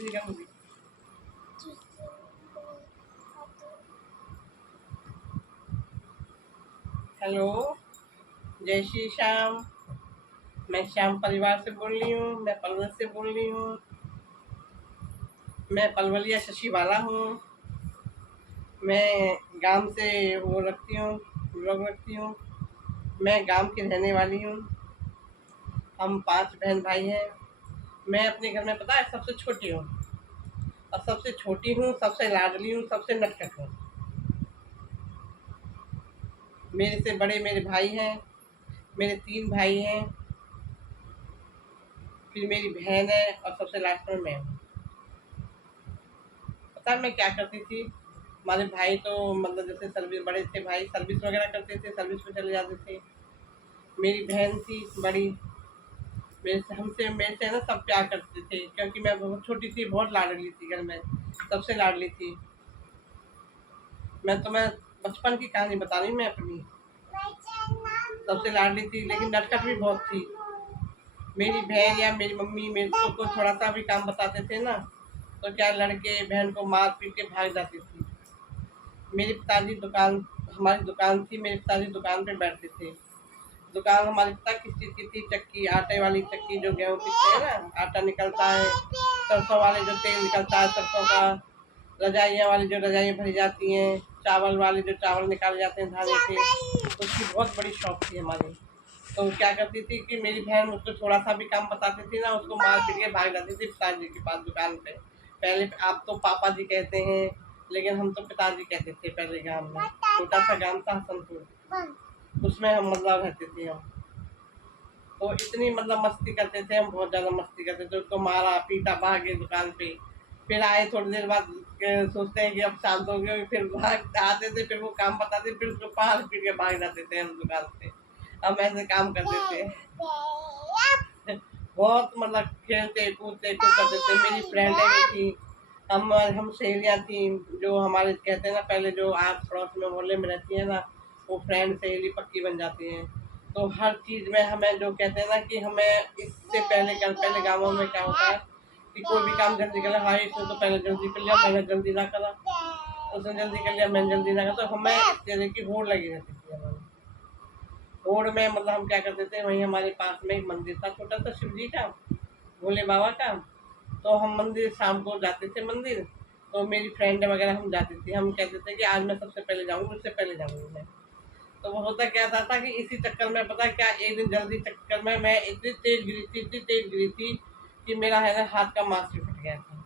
दिखाऊंगी। हेलो, जय श्री श्याम। मैं श्याम परिवार से बोल रही हूँ, मैं पलवल से बोल रही हूँ। मैं पलवलिया शशिवाला हूँ। मैं गांव से वो रखती हूँ, ब्लॉग रखती हूँ। मैं गांव की रहने वाली हूँ। हम 5 बहन भाई हैं। मैं अपने घर में पता है सबसे छोटी हूँ, और सबसे छोटी हूँ, सबसे लाडली हूँ, सबसे नटखट हूँ। मेरे से बड़े मेरे भाई हैं, मेरे 3 भाई हैं, फिर मेरी बहन है, और सबसे लास्ट में मैं हूँ। पता है मैं क्या करती थी? हमारे भाई तो मतलब जैसे सर्विस, बड़े थे भाई, सर्विस वगैरह करते थे, सर्विस पे चले जाते थे। मेरी बहन थी बड़ी, मेरे से ना सब प्यार करते थे, क्योंकि मैं बहुत छोटी थी, बहुत लाडली थी घर में, सबसे लाडली थी। मैं तुम्हें बचपन की कहानी बता रही हूँ मैं अपनी। सबसे लाडली थी, लेकिन नटखट भी बहुत थी। मेरी बहन या मेरी मम्मी मेरे को थोड़ा सा भी काम बताते थे ना, तो क्या लड़के बहन को मार पीट के भाग जाती थी। मेरे पिताजी दुकान, हमारी दुकान थी, मेरे पिताजी दुकान पे बैठते थे। दुकान हमारे पिता किस चीज़ की थी? चक्की, आटे वाली चक्की, जो गेहूँ पीसते हैं ना, आटा निकलता है, सरसों वाले जो तेल निकलता है सरसों का, रजाइयाँ वाली जो रजाइयाँ भरी जाती हैं, चावल वाले जो चावल निकाले जाते हैं धाने से, उसकी बहुत बड़ी शौक थी हमारी। तो क्या करती थी कि मेरी बहन मुझको थोड़ा सा भी काम बताती थी ना, उसको मार पीट के भाग जाती थी पिताजी के पास दुकान पे। पहले आप तो पापा जी कहते हैं, लेकिन हम तो पिताजी कहते थे पहले। गाँव में छोटा सा गाँव था हसनपुर, उसमें हम मतलब रहते थे हम। तो इतनी मतलब मस्ती करते थे हम, बहुत ज़्यादा मस्ती करते थे। उसको मारा पीटा, भागे दुकान पे। फिर आए थोड़ी देर बाद, सोचते हैं कि अब शांत हो गए, फिर भाग आते थे, फिर वो काम बताते, फिर उसको पार पीट के भाग जाते थे हम दुकान से। हम ऐसे काम करते थे। बहुत मतलब खेलते कूदते खूब करते थे। मेरी फ्रेंडें भी थी, हम सहेलियाँ थी, जो हमारे कहते हैं ना, पहले जो आस पड़ोस में मोहल्ले में रहती है ना, वो फ्रेंड सहेली पक्की बन जाती हैं। तो हर चीज़ में हमें जो कहते हैं ना कि हमें इससे पहले गाँवों में क्या होता है कि कोई भी काम जल्दी कर लिया, हाँ इसने तो पहले जल्दी कर लिया, मैंने जल्दी ना करा, उसने जल्दी कर लिया, मैंने जल्दी ना करा। तो हमें इस तरह की होड़ लगी रहती थी हमारी। होड़ में मतलब हम क्या करते थे, वहीं हमारे पास में एक मंदिर था, छोटा सा शिव जी का, भोले बाबा का। तो हम मंदिर शाम को जाते थे मंदिर। तो मेरी फ्रेंड वगैरह हम जाती थी, हम कहते थे कि आज मैं सबसे पहले जाऊँगी, उससे पहले जाऊँगी मैं। तो वो होता क्या था कि इसी चक्कर में पता है क्या, एक दिन जल्दी चक्कर में मैं इतनी तेज गिरी थी, इतनी तेज गिरी थी कि मेरा है ना हाथ का मांस भी फट गया था।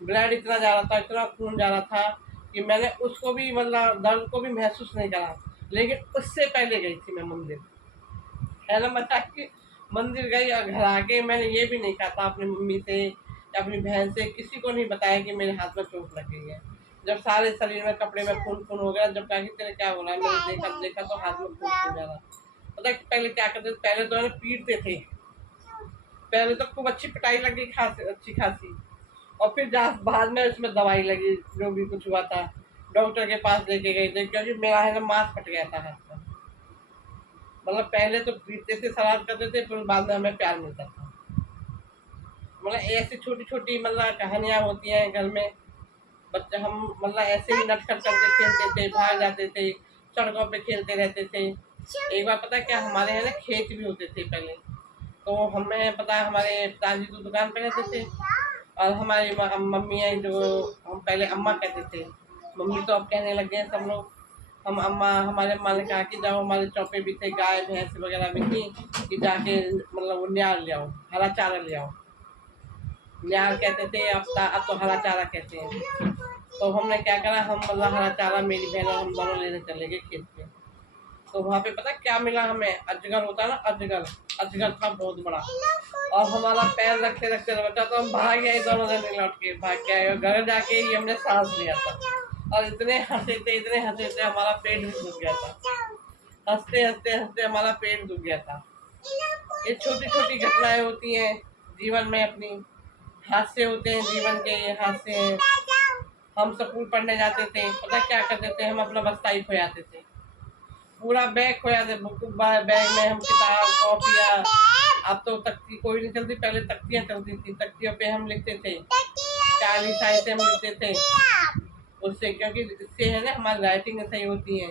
ब्लड इतना जा रहा था, इतना खून जा रहा था कि मैंने उसको भी मतलब दर्द को भी महसूस नहीं करा। लेकिन उससे पहले गई थी मैं मंदिर, है ना, मजाक की। मंदिर गई और घर आके मैंने ये भी नहीं कहा था अपनी मम्मी से या अपनी बहन से, किसी को नहीं बताया कि मेरे हाथ में चोट लग गई है। जब सारे शरीर में कपड़े में खून खून हो गया, जब कहा कि तेरे क्या हो रहा है, मैंने देखा तो हाथ में खून खून जा रहा। पता है पहले क्या करते थे? पहले तो हमें पीटते थे, पहले तो खूब अच्छी पिटाई लगी, खासी अच्छी खासी। और फिर जहाँ बाद में उसमें दवाई लगी, जो भी कुछ हुआ था, डॉक्टर के पास लेके गए थे, क्योंकि मेरा है ना मांस फट गया था हाथ में। मतलब पहले तो पीटते थे, शरारत करते थे, फिर बाद में हमें प्यार मिलता था। मतलब ऐसी छोटी छोटी मतलब कहानियाँ होती हैं घर में। बच्चे हम मतलब ऐसे ही नटखट करके खेलते थे, भाग जाते थे, सड़कों पे खेलते रहते थे। एक बार पता है क्या, हमारे यहाँ ना खेत भी होते थे पहले। तो हमें पता है, हमारे पिताजी तो दुकान पे रहते थे, और हमारी मम्मी है, जो हम पहले अम्मा कहते थे, मम्मी तो अब कहने लग गए हैं सब लोग। हम अम्मा, हमारे अम्मा ने कहा कि जाओ, हमारे चौपे भी थे, गाय भैंस वगैरह भी थी, कि जाके मतलब वो न्यार ले आओ, हरा चारा ले आओ। न्यार कहते थे, अब तो हरा चारा कहते हैं। तो हमने क्या करा, हम मतलब हरा चारा मेरी बहन और हम दोनों लेने चले गए खेत पे। तो वहाँ पे पता क्या मिला हमें? अजगर होता है ना, अजगर। अजगर था बहुत बड़ा, और हमारा पैर रखते रखते बचा, तो हम भाग गए दोनों जने, लौट के भाग के आए, और घर जाके ही हमने सांस लिया था। और इतने हंसे थे, इतने हंसे थे, हमारा पेट भी दुख गया था। हंसते हंसते हंसते हमारा पेट दुख गया था। ये छोटी छोटी घटनाएं होती हैं जीवन में अपनी, हादसे होते हैं जीवन के, ये हादसे हैं। हम स्कूल पढ़ने जाते थे, पता क्या करते थे, हम अपना बस्ता ही खो जाते थे, पूरा बैग खो जाते। बैग में हम किताब, कॉपियाँ, अब तो तख्ती कोई नहीं चलती, पहले तख्तियाँ चलती थी, तख्तियों पे हम लिखते थे, काली स्याही से हम लिखते थे उससे, क्योंकि इससे है ना हमारी राइटिंग सही होती है,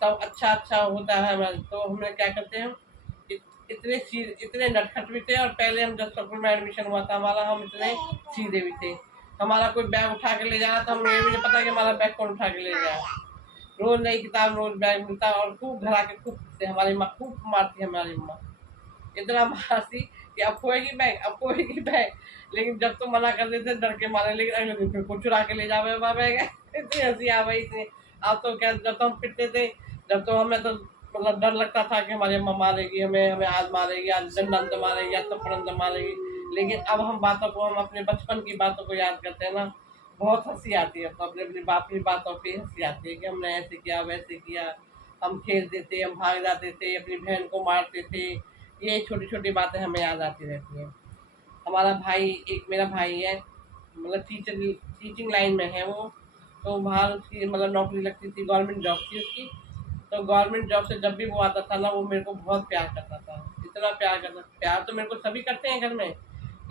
सब अच्छा अच्छा होता है हमारे। तो हमें क्या करते हैं, इतने नटखट भी थे, और पहले हम जब स्कूल में एडमिशन हुआ था हमारा, हम इतने सीधे भी थे। हमारा कोई बैग उठा के ले जाना तो हमें ये भी नहीं पता कि हमारा बैग कौन उठा के ले जाए। रोज नई किताब, रोज बैग मिलता, और खूब घर आके खूब से हमारी माँ खूब मारती, हमारी माँ इतना मारती कि अब खोएगी बैग, अब खोएगी बैग, लेकिन जब तो मना कर देते डर के मारे, लेकिन अगले दिन फिर को चुरा के ले जावे बैग। इतनी हंसी आ गई थी। अब तो क्या, जब तो हम पिटते थे, जब तो हमें तो मतलब डर लगता था कि हमारी अम्मा मारेगी हमें, आज मारेगी, आज दंड मारेगी, आज थप्पड़ मारेगी। लेकिन अब हम बातों को, हम अपने बचपन की बातों को याद करते हैं ना, बहुत हंसी आती है। तो अपने अपनी अपनी बातों पे हंसी आती है कि हमने ऐसे किया, वैसे किया, हम खेलते थे, हम भाग जाते थे, अपनी बहन को मारते थे। ये छोटी छोटी बातें हमें याद आती रहती हैं। हमारा भाई, एक मेरा भाई है, मतलब टीचिंग लाइन में है वो, तो बाहर उसकी मतलब नौकरी लगती थी, गवर्नमेंट जॉब थी उसकी। तो गवर्नमेंट जॉब से जब भी वो आता था ना, वो मेरे को बहुत प्यार करता था, इतना प्यार करता, प्यार तो मेरे को सभी करते हैं घर में,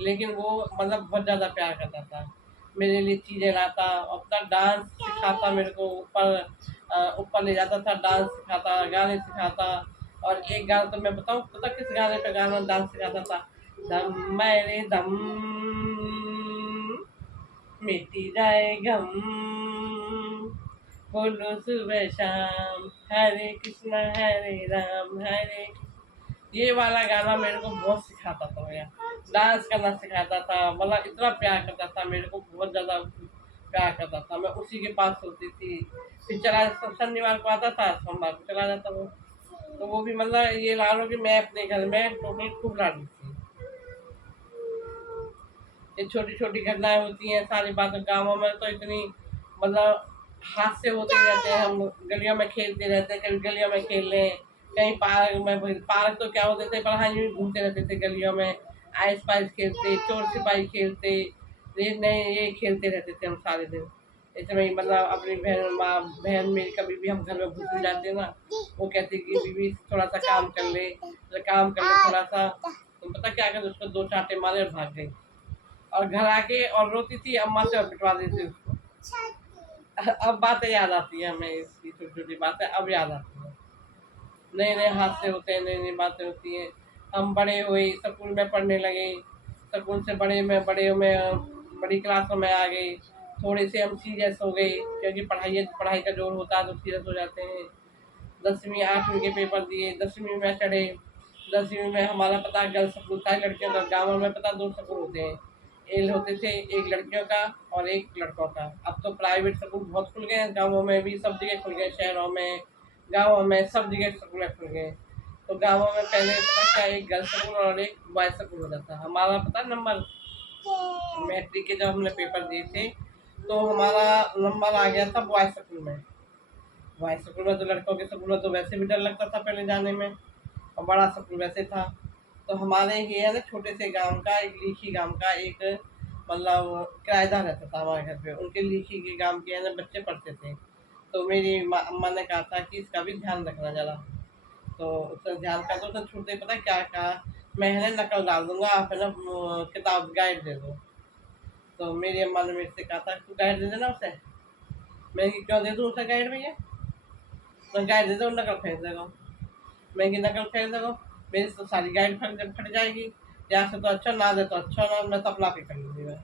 लेकिन वो मतलब बहुत ज़्यादा प्यार करता था, मेरे लिए चीज़ें लाता, अपना डांस सिखाता मेरे को, ऊपर ले जाता था, डांस सिखाता, गाने सिखाता। और एक गाना तो मैं बताऊँ, पता किस गाने पे गाना डांस सिखाता था, दम मेरे दम मिटी जाए गम, बोलो सुबह शाम, हरे कृष्णा हरे राम हरे। ये वाला गाना मेरे को बहुत सिखाता था भैया, डांस करना सिखाता था, मतलब इतना प्यार करता था मेरे को, बहुत ज़्यादा प्यार करता था। मैं उसी के पास होती थी, फिर चला शनिवार को आता था, सोमवार को चला जाता वो। तो वो भी मतलब ये ला लो कि मैं अपने घर में टोटल खूब लाडी थी। ये छोटी छोटी घटनाएं होती हैं, सारी बातें गाँवों में तो इतनी मतलब हादसे होते रहते हैं, हम गलियों में खेलते रहते हैं, कभी गलियों में खेल लें, कहीं पार्क में, पार्क तो क्या होते थे पर हाँ यूँ घूमते रहते थे गलियों में, आइस पाइस खेलते, चोर सिपाही खेलते, ये खेलते रहते थे हम सारे दिन। इसमें मतलब अपनी बहन मेरी कभी भी हम घर में घुस जाते ना, वो कहती कि बीबी थोड़ा सा काम कर ले, तो काम कर ले थोड़ा सा, तो पता क्या कर, उसको 2 चांटे मारे और भाग गई, और घर आके और रोती थी, अम्मा से पिटवा देती थी उसको। अब बातें याद आती है हमें, इसकी छोटी छोटी बातें अब याद आती हैं, नए नए हादसे होते हैं, नई नई बातें होती हैं। हम बड़े हुए, स्कूल में पढ़ने लगे, स्कूल से बड़े में बड़ी क्लासों में आ गए, थोड़े से हम सीरियस हो गए, क्योंकि पढ़ाई का जोर होता है तो सीरियस हो जाते हैं। 10वीं 8वीं के पेपर दिए, 10वीं में चढ़े, 10वीं में हमारा पता गर्ल्स स्कूल था, लड़कियों का। गाँव में पता 2 स्कूल होते हैं, एक होते थे, एक लड़कियों का और एक लड़कों का। अब तो प्राइवेट स्कूल बहुत खुल गए हैं, गाँवों में भी सब जगह खुल गए, शहरों में, गाँवों में सब जगह स्कूल खुल गए। तो गाँवों में पहले पता क्या, एक गर्ल्स स्कूल और एक बॉयज स्कूल होता था। हमारा पता नंबर, मैट्रिक के जब हमने पेपर दिए थे तो हमारा नंबर आ गया था बॉयज स्कूल में। बॉयज स्कूल में तो लड़कों के स्कूल में तो वैसे भी डर लगता था पहले जाने में, और बड़ा स्कूल वैसे था। तो हमारे ये है ना छोटे से गांव का, एक लीखी गांव का एक मतलब किराएदार रहता था हमारे घर पे, उनके लीखी के गांव के है ना बच्चे पढ़ते थे। तो मेरी अम्मा ने कहा था कि इसका भी ध्यान रखना ज़रा, तो उसका ध्यान का तो उसने छूटते ही पता क्या कहा, मैं है ना नकल डाल दूंगा, आप है ना किताब गाइड दे दो। तो मेरी अम्मा ने मेरे से कहा था तू गाइड दे देना उसे। मैं क्यों दे दूँ उसे गाइड भैया, तो गाइड दे दो, नकल फेंक देगा। मैं की नकल फेंक देगा, मेरी तो सारी गाइड फट जाएगी, यहाँ से तो अच्छा ना दे तो अच्छा, ना मैं तो अपना पे कर लूँगी। मैं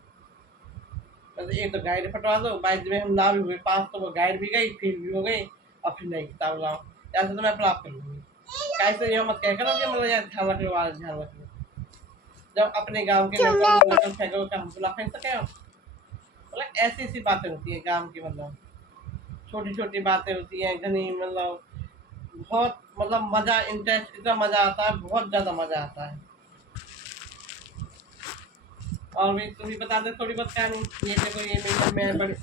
तो एक तो गाइड फटवा दो, बाद में हम ना भी हुए पास तो वो गाइड भी गई, फिर भी हो गई, और फिर नई किताब लाओ, यहाँ से तो मैं अपना आप कर लूँगी। कैसे ये मत कह करो कि मतलब यार ध्यान रख लो, ध्यान रख लो, जब अपने गाँव के नकल फेंको हम तो ना फेंक सके। मतलब ऐसी ऐसी बातें होती हैं गाँव की, मतलब छोटी छोटी बातें होती हैं घनी, मतलब बहुत मतलब मज़ा, इंटरेस्ट, इतना मज़ा आता है, बहुत ज़्यादा मज़ा आता है। और भी तुम भी बता दे थोड़ी बहुत कहानी। ये देखो ये मैं बड़ी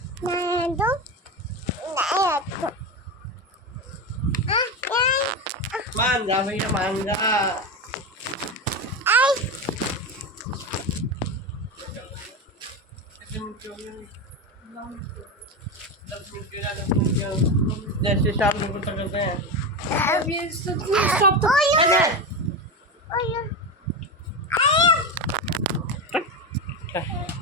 मान जा भैया, मान जा। 10 मिनट के 10 मिनट के जैसे शाम में कुछ करते हैं। अब ये सब स्टॉप तो है।